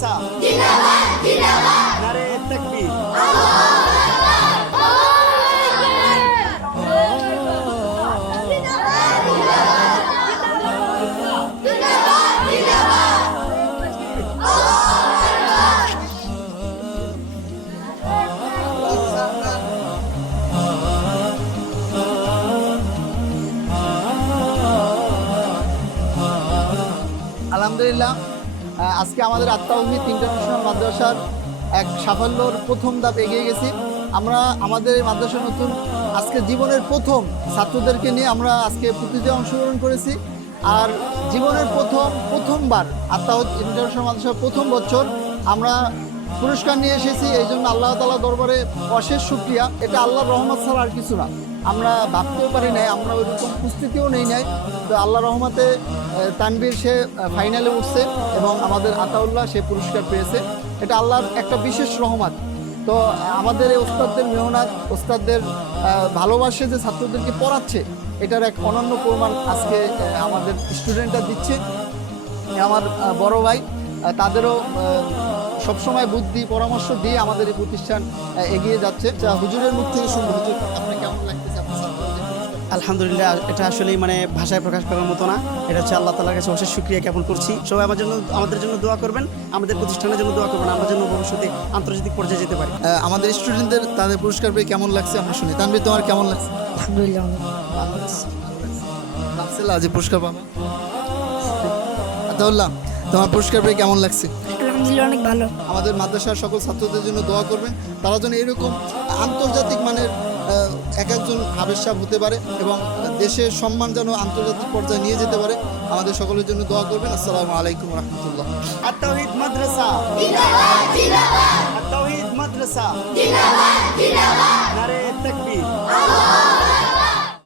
মাদ্রাসা নারে তাকবীর আলহামদুলিল্লাহ আহ, আজকে আমাদের আত্মাউহিদ ইন্টারন্যাশনাল মাদ্রাসার এক সাফল্যর প্রথম ধাপ এগিয়ে গেছি। আমরা আমাদের এই মাদ্রাসা নতুন, আজকে জীবনের প্রথম ছাত্রদেরকে নিয়ে আমরা আজকে প্রতিযোগিতায় অংশগ্রহণ করেছি। আর জীবনের প্রথম, প্রথমবার আত্মাউদ ইন্টারন্যাশনাল মাদ্রাসার প্রথম বছর আমরা পুরস্কার নিয়ে এসেছি। এই জন্য আল্লাহ তালা দরবারে অশেষ সুক্রিয়া এটা আল্লাহর রহমত ছাড়া আর কিছু না। আমরা ভাবতেও পারি নাই আমরা ওইরকম প্রস্তুতিও নেই নাই। তো আল্লাহ রহমতে আহ, তানভীর সে ফাইনালে উঠছে এবং আমাদের আতাউল্লাহ সে পুরস্কার পেয়েছে। এটা আল্লাহর একটা বিশেষ রহমত। তো আমাদের এই ওস্তাদদের মেহনত ওস্তাদদের ভালোবাসে যে ছাত্রদেরকে পড়াচ্ছে এটার এক অনন্য প্রমাণ আজকে আমাদের স্টুডেন্টরা দিচ্ছে। আমার বড় ভাই তাদেরও সবসময় বুদ্ধি পরামর্শ দিয়ে আমাদের এই প্রতিষ্ঠান এগিয়ে যাচ্ছে। যা হুজুরের মুখ থেকে শুনব। হুজুর আপনার কেমন লাগতেছে? আলহামদুলিল্লাহ এটা আসলেই মানে ভাষায় প্রকাশ করার মতো না। এটা হচ্ছে আল্লাহ তালার কাছে অশেষ সুক্রিয়া জ্ঞাপন করছি। সবাই আমার জন্য আমাদের জন্য দোয়া করবেন আমাদের প্রতিষ্ঠানের জন্য দোয়া করবেন আমরা যেন ভবিষ্যতে আন্তর্জাতিক পর্যায়ে যেতে পারি। আমাদের স্টুডেন্টদের তাদের পুরস্কার পেয়ে কেমন লাগছে আমরা শুনি। তানভীর তোমার কেমন লাগছে? আলহামদুলিল্লাহ ভালো আজ পুরস্কার পাবা। আতাউল্লাহ তোমার পুরস্কার পেয়ে কেমন লাগছে? আলহামদুলিল্লাহ অনেক ভালো। আমাদের মাদ্রাসার সকল ছাত্রদের জন্য দোয়া করবেন। তারা যেন এরকম আন্তর্জাতিক মানের আহ, এক একজন হাবের হতে পারে এবং দেশের সম্মান যেন আন্তর্জাতিক পর্যায়ে নিয়ে যেতে পারে। আমাদের সকলের জন্য দোয়া করবেন। আসসালামু আলাইকুম রহমতুল্লাহ। মাদ্রাসা। মাদ্রাসা।